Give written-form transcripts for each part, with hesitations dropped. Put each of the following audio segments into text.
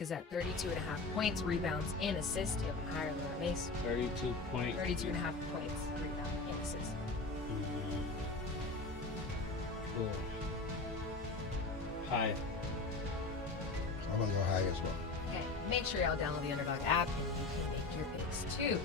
is at 32.5 points, rebounds, and assists. Do you have him higher than Mase? 32 points. 32.5 points, rebounds, and assists. Cool. High. I'm gonna go high as well. Okay, make sure y'all download the Underdog app and you can make your picks too.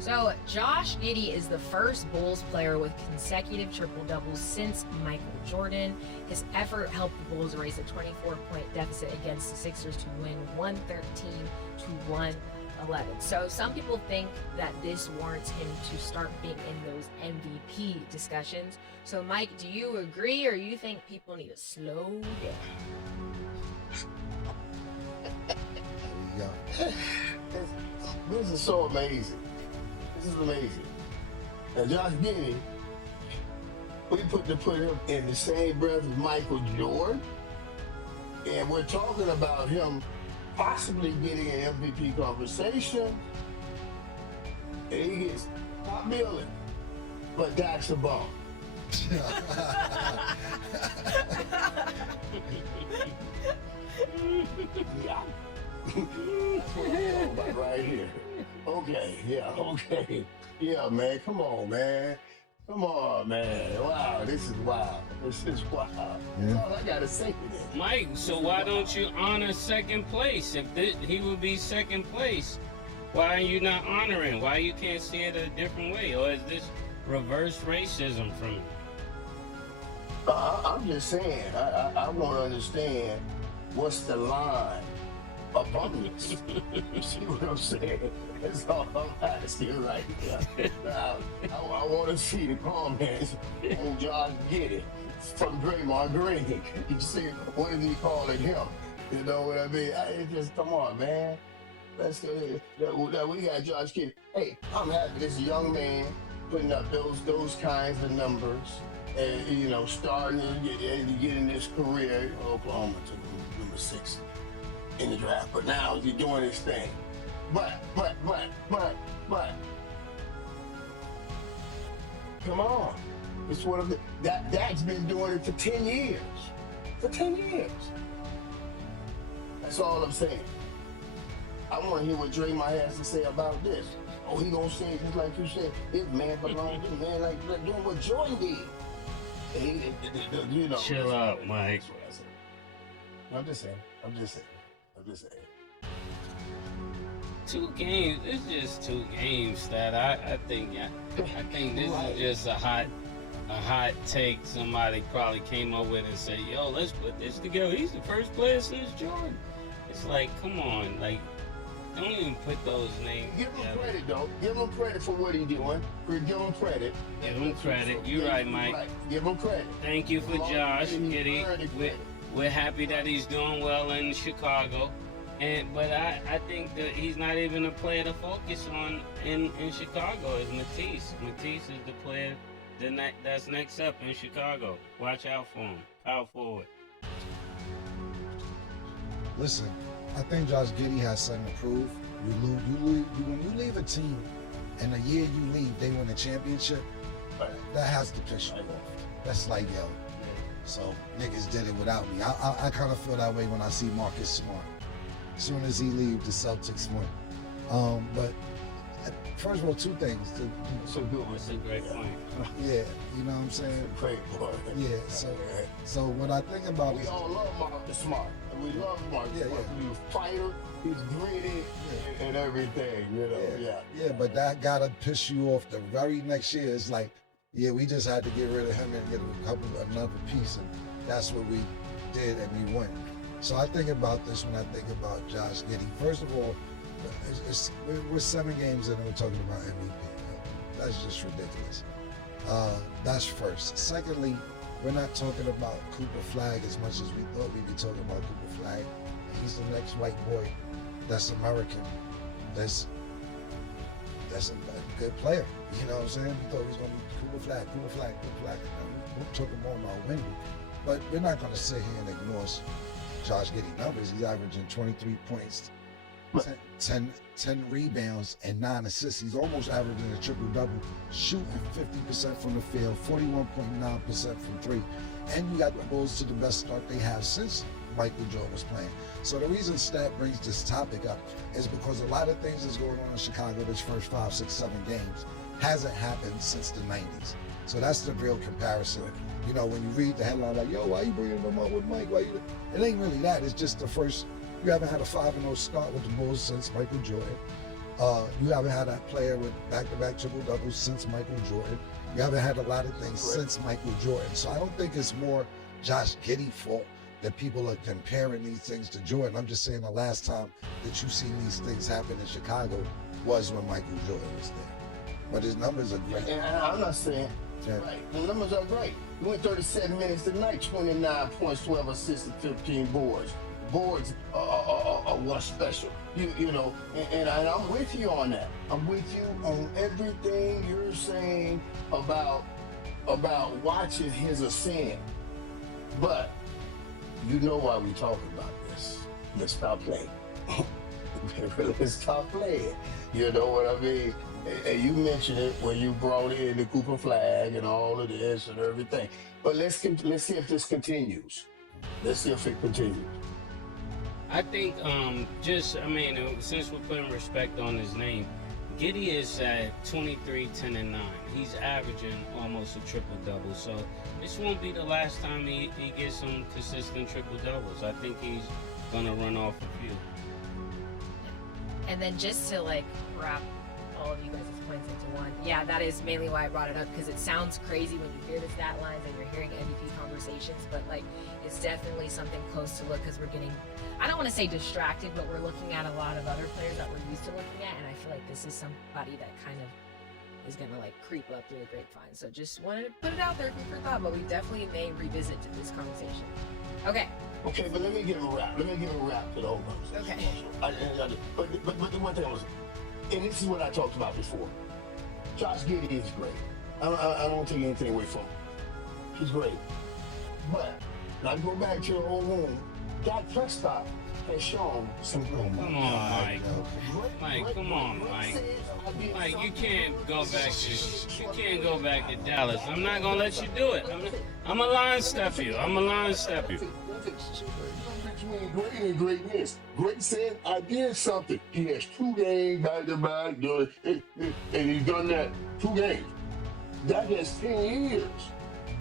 So, Josh Giddy is the first Bulls player with consecutive triple-doubles since Michael Jordan. His effort helped the Bulls erase a 24-point deficit against the Sixers to win 113 to 111. So, some people think that this warrants him to start being in those MVP discussions. So, Mike, do you agree, or you think people need to slow down? There This is so amazing. This is amazing. Now, Josh Giddy, we put him in the same breath as Michael Jordan, and we're talking about him possibly getting an MVP conversation, and he gets top billing, but DAK'S a bum. Yeah. That's what I'm talking about right here. Okay, yeah, okay. Yeah, man, come on, man. Come on, man. Wow, this is wild. This is wild. That's all I gotta say to this. Mike, so why don't you honor second place? If he would be second place, why are you not honoring? Why you can't see it a different way? Or is this reverse racism from you? I'm just saying, I want to understand what's the line abundance. You see what I'm saying? That's all I'm asking right now. I want to see the comments on Josh Giddy from Draymond Green. You see, what is he calling him? You know what I mean? It just, come on, man. Let's go. We got Josh Giddy. Hey, I'm happy this young man putting up those kinds of numbers and, you know, starting to get in this career. Oklahoma took number 6 in the draft, but now he's doing his thing. But, come on. It's one of that's been doing it for 10 years. For 10 years. That's all I'm saying. I want to hear what Draymond has to say about this. Oh, he gonna say it just like you said. This man belongs to man like doing what Jordan did. You know. Chill out, Mike. That's what I said. I'm just saying. 2 games. It's just 2 games that I think this is just a hot take. Somebody probably came up with and said, "Yo, let's put this together." He's the first player since Jordan. It's like, come on, like, don't even put those names. Give him credit, though. Give him credit for what he's doing. Give him credit. Give him credit. You're right, Mike. Give him credit. Thank you for Josh Giddy. We're happy that he's doing well in Chicago. But I think that he's not even a player to focus on in Chicago. It's Matisse. Matisse is the player that's next up in Chicago. Watch out for him. Power forward. Listen, I think Josh Giddy has something to prove. When you leave a team and the year you leave, they win a championship, that has to piss you off. That's like, yo, so niggas did it without me. I kind of feel that way when I see Marcus Smart. As soon as he leaves, the Celtics win. But first of all, 2 things. That's a good one. That's a great point. Yeah, you know what I'm saying? Great boy. Yeah, so what I think about We is, all love Marcus Smart. We love Marcus. Yeah. He's a fighter. He's gritty and everything. You know. Yeah, but that gotta piss you off the very next year. It's like, yeah, we just had to get rid of him and get another piece, and that's what we did, and we won. So I think about this when I think about Josh Giddy. First of all, we're 7 games in and we're talking about MVP. That's just ridiculous. That's first. Secondly, we're not talking about Cooper Flag as much as we thought we'd be talking about Cooper Flag. He's the next white boy that's American. That's a good player. You know what I'm saying? We thought he was going to be Cooper Flag. We're talking more about winning. But we're not going to sit here and ignore Josh Giddy numbers. He's averaging 23 points, 10 rebounds, and 9 assists. He's almost averaging a triple-double, shooting 50% from the field, 41.9% from 3. And you got the Bulls to the best start they have since Michael Jordan was playing. So the reason Stat brings this topic up is because a lot of things that's going on in Chicago this first 5, 6, 7 games hasn't happened since the 90s. So that's the real comparison. You know, when you read the headline like, yo, why you bringing them up with Mike? Why you? It ain't really that. It's just the first, you haven't had a 5-0 start with the Bulls since Michael Jordan. You haven't had a player with back-to-back triple-doubles since Michael Jordan. You haven't had a lot of things since Michael Jordan. So I don't think it's more Josh Giddey's fault that people are comparing these things to Jordan. I'm just saying the last time that you've seen these things happen in Chicago was when Michael Jordan was there. But his numbers are great. And I'm not saying, right, the numbers are great. We went 37 minutes tonight, 29 points, 12 assists, and 15 boards. Boards are what's special. You know, and I'm with you on that. I'm with you on everything you're saying about watching his ascent. But you know why we talking about this. Let's stop playing. Let's stop playing. You know what I mean? And you mentioned it when you brought in the Cooper flag and all of this and everything. But let's see if this continues. Let's see if it continues. I think since we're putting respect on his name, Giddy is at 23, 10, and 9. He's averaging almost a triple-double. So this won't be the last time he gets some consistent triple-doubles. I think he's going to run off a few. And then just to wrap all of you guys' points into one, yeah, that is mainly why I brought it up, because it sounds crazy when you hear the stat lines and you're hearing MVP conversations, but it's definitely something close to look, because we're getting, I don't want to say distracted, but we're looking at a lot of other players that we're used to looking at, and I feel like this is somebody that kind of is going to creep up through the grapevine. So just wanted to put it out there for thought, but we definitely may revisit this conversation. Okay. Okay, but let me give a wrap. Let me give a wrap to the whole conversation. Okay. But the one thing was, and this is what I talked about before. Josh Giddy is great. I don't take anything away from him. He's great. But now go back to your own room. Dak Prescott has shown some great. Come on, Mike. Mike, come on, Mike. Mike, you can't go back to Dallas. I'm not gonna let you do it. I'm a line step you. Between great and greatness. Great said, I did something. He has 2 games back to back, and he's done that 2 games. That has 10 years.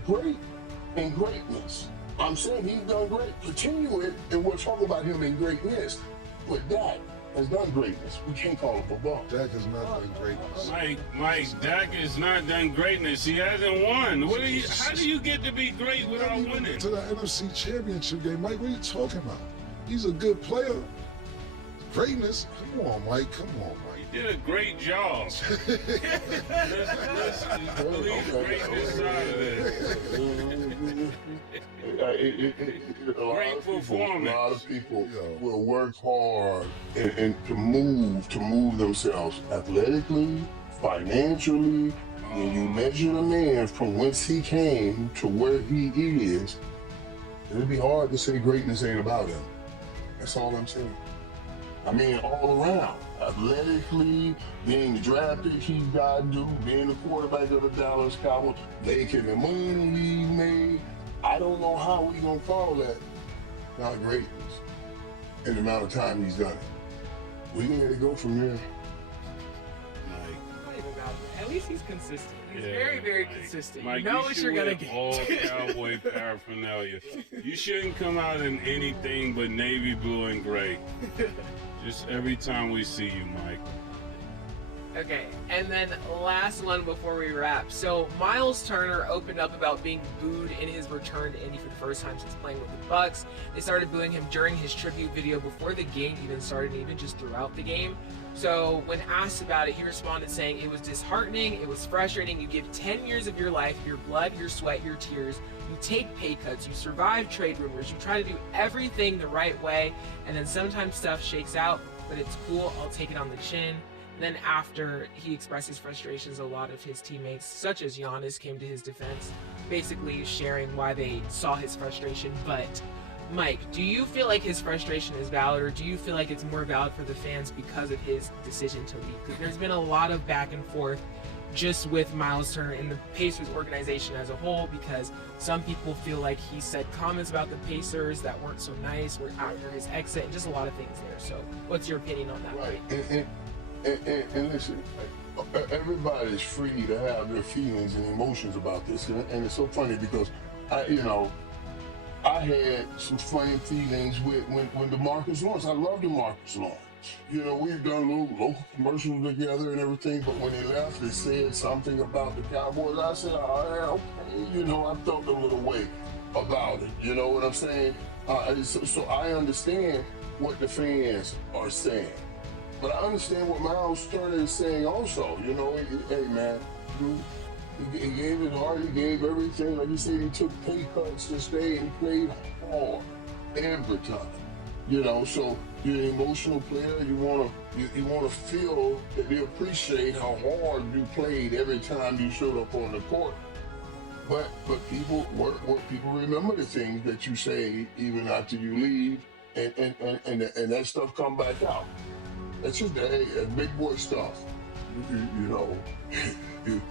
Great and greatness. I'm saying he's done great. Continue it, and we'll talk about him in greatness. But Dak has done greatness. We can't call him a bum. Dak has not done greatness. Mike, Dak has not done greatness. He hasn't won. How do you get to be great without winning? To the NFC Championship game, Mike, what are you talking about? He's a good player. Greatness? Come on, Mike. He did a great job. let's leave greatness out of this. Great performance. A lot of people will work hard and to move themselves athletically, financially. When you measure the man from whence he came to where he is, it'll be hard to say greatness ain't about him. That's all I'm saying. I mean, all around. Athletically, being the draft pick he's got to do, being the quarterback of the Dallas Cowboys, making the money he made. I don't know how we gonna call that not greatness in the amount of time he's done it. We gonna let it go from there. At least he's consistent. He's very, very consistent. Mike, you know what you're gonna get. All cowboy paraphernalia. You shouldn't come out in anything but navy blue and gray. Just every time we see you, Mike. Okay, and then last one before we wrap. So Myles Turner opened up about being booed in his return to Indy for the first time since playing with the Bucks. They started booing him during his tribute video before the game even started, and even just throughout the game. So when asked about it, he responded saying it was disheartening, it was frustrating. You give 10 years of your life, your blood, your sweat, your tears. You take pay cuts, you survive trade rumors, you try to do everything the right way, and then sometimes stuff shakes out, but it's cool, I'll take it on the chin. Then after he expressed his frustrations, a lot of his teammates, such as Giannis, came to his defense, basically sharing why they saw his frustration. But Mike, do you feel like his frustration is valid, or do you feel like it's more valid for the fans because of his decision to leave? Because there's been a lot of back and forth just with Myles Turner and the Pacers organization as a whole, because some people feel like he said comments about the Pacers that weren't so nice after his exit, and just a lot of things there. So what's your opinion on that? Right. And listen, everybody's free to have their feelings and emotions about this. And it's so funny because I had some funny feelings when DeMarcus Lawrence. I love DeMarcus Lawrence. We've done little local commercials together and everything, but when he left, they said something about the Cowboys. I said, oh, yeah, okay. I felt a little way about it. You know what I'm saying? So I understand what the fans are saying. But I understand what Myles Turner is saying also. Hey, man, he gave his heart, he gave everything. Like you said, he took pay cuts to stay and played hard every time. So you're an emotional player. You wanna feel that they appreciate how hard you played every time you showed up on the court. But people remember the things that you say even after you leave, and that stuff come back out. That's just that big boy stuff. You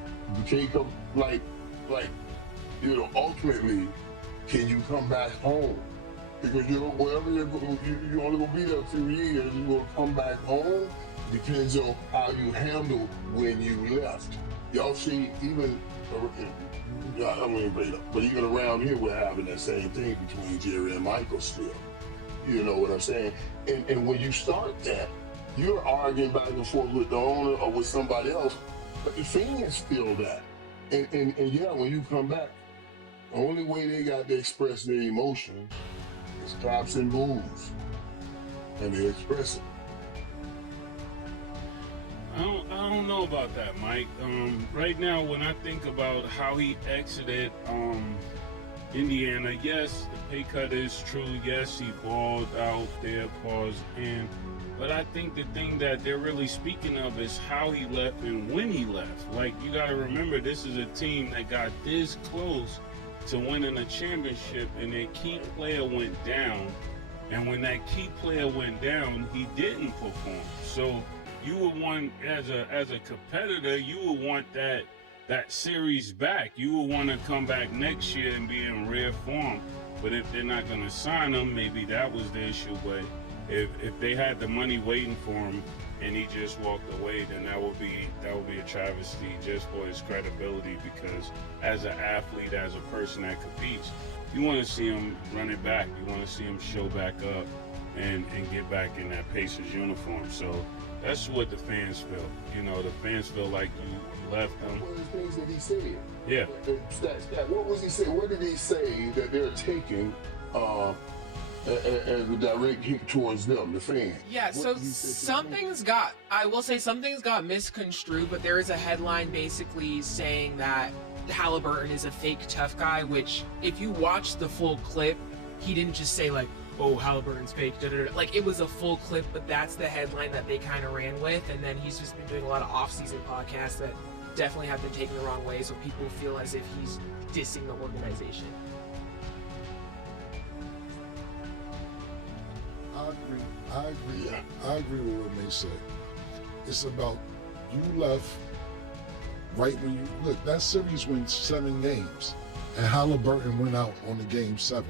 can't come ultimately, can you come back home? Because wherever you're only gonna be there a few years, you're gonna come back home. Depends on how you handle when you left. Y'all see, even I don't even bring it up, but even around here we're having that same thing between Jerry and Michael still. You know what I'm saying? And when you start that, you're arguing back and forth with the owner or with somebody else, but the fans feel that. And yeah, when you come back, the only way they got to express their emotions is claps and boos. And they express it. I don't know about that, Mike. Right now, when I think about how he exited Indiana, yes, the pay cut is true. Yes, he balled out there, but I think the thing that they're really speaking of is how he left and when he left. Like, you got to remember, this is a team that got this close to winning a championship, and their key player went down. And when that key player went down, he didn't perform. So you would want, as a competitor, you would want that series back. You would want to come back next year and be in rare form. But if they're not going to sign him, maybe that was the issue. But if they had the money waiting for him and he just walked away, then that would be a travesty just for his credibility. Because as an athlete, as a person that competes, you want to see him run it back. You want to see him show back up and get back in that Pacers uniform. So that's what the fans feel. The fans feel like you left them. What were the things that he said? Yeah. What was he saying? What did he say that they're taking as a direct hit towards them, the fans? Yeah, so something's got misconstrued, but there is a headline basically saying that Halliburton is a fake tough guy, which if you watch the full clip, he didn't just say like, oh, Halliburton's fake, like it was a full clip, but that's the headline that they kind of ran with. And then he's just been doing a lot of off-season podcasts that definitely have been taken the wrong way, so people feel as if he's dissing the organization. I agree with what Mase said. It's about, you left right when you look. That series went 7 games, and Halliburton went out on the game 7.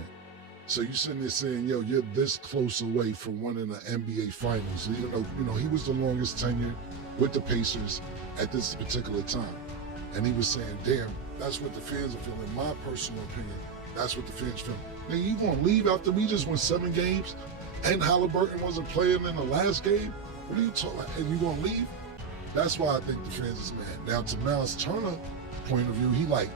So you sitting there saying, yo, you're this close away from winning the NBA Finals. Even though he was the longest tenured with the Pacers at this particular time, and he was saying, damn, that's what the fans are feeling. My personal opinion, that's what the fans feel. Man, you gonna leave after we just won 7 games, and Halliburton wasn't playing in the last game? What are you talking about? And you gonna leave? That's why I think the fans is mad. Now, to Myles Turner point of view, he like,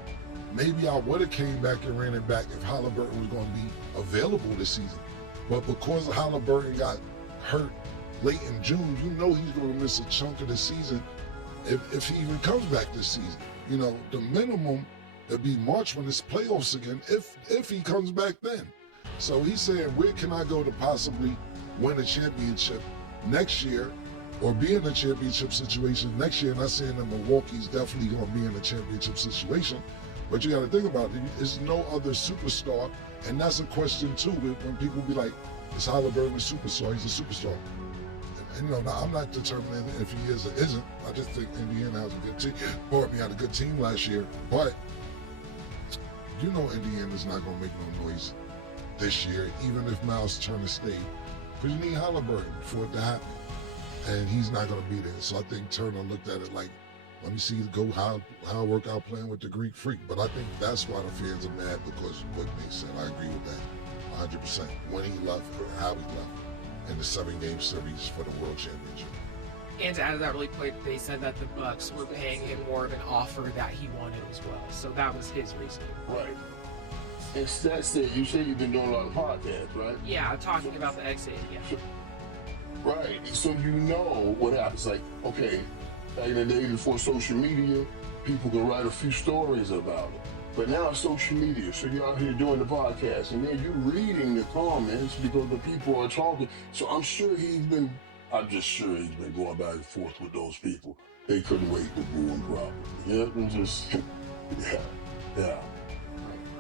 maybe I would have came back and ran it back if Halliburton was going to be available this season. But because Halliburton got hurt late in June, he's going to miss a chunk of the season if he even comes back this season. The minimum would be March when it's playoffs again, if he comes back then. So he's saying, where can I go to possibly win a championship next year or be in a championship situation next year? Not saying that Milwaukee's definitely going to be in a championship situation, but you got to think about it. There's no other superstar, and that's a question too. When people be like, "Is Halliburton a superstar?" He's a superstar. And I'm not determining if he is or isn't. I just think Indiana has a good team. Brought me had a good team last year, but Indiana's not going to make no noise this year, even if Myles Turner stayed, because you need Halliburton for it to happen, and he's not going to be there. So I think Turner looked at it like, let me see how I work out playing with the Greek Freak. But I think that's why the fans are mad, because what Mase said. I agree with that 100%. When he left, how he left in the 7-game series for the World Championship. And to add to that really quick, they said that the Bucks were paying him more of an offer that he wanted as well. So that was his reasoning. Right. It's that said, you said you've been doing a lot of podcasts, right? Yeah, talking about the exit, yeah. Right. So what happens. Like, okay, back in the day before social media, people could write a few stories about it. But now it's social media, so you're out here doing the podcast, and then you're reading the comments because the people are talking. So I'm just sure he's been going back and forth with those people. They couldn't wait to boo him properly. Yeah, just, yeah.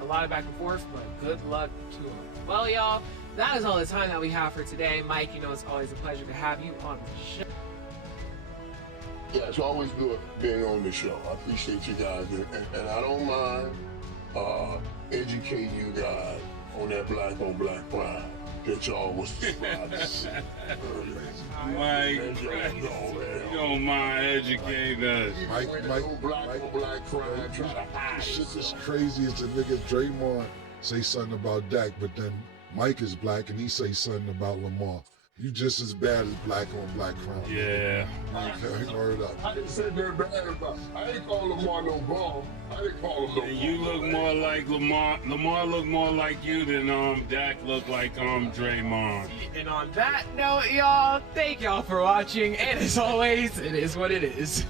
A lot of back and forth, but good luck to him. Well, y'all, that is all the time that we have for today. Mike, it's always a pleasure to have you on the show. Yeah, it's always good being on the show. I appreciate you guys, and I don't mind educating you guys on that black on black crime that y'all was describing earlier. Mike, you don't mind educating us. Mike, black on black crime try to hide. Shit is crazy as a nigga Draymond say something about Dak, but then Mike is black and he say something about Lamar. You just as bad as black on black crime. Yeah. Word up. I didn't say they're bad about it. I didn't call Lamar no bum. I didn't call him no bum. You look more like Lamar. Lamar look more like you than Dak look like Draymond. And on that note, y'all, thank y'all for watching. And as always, it is what it is.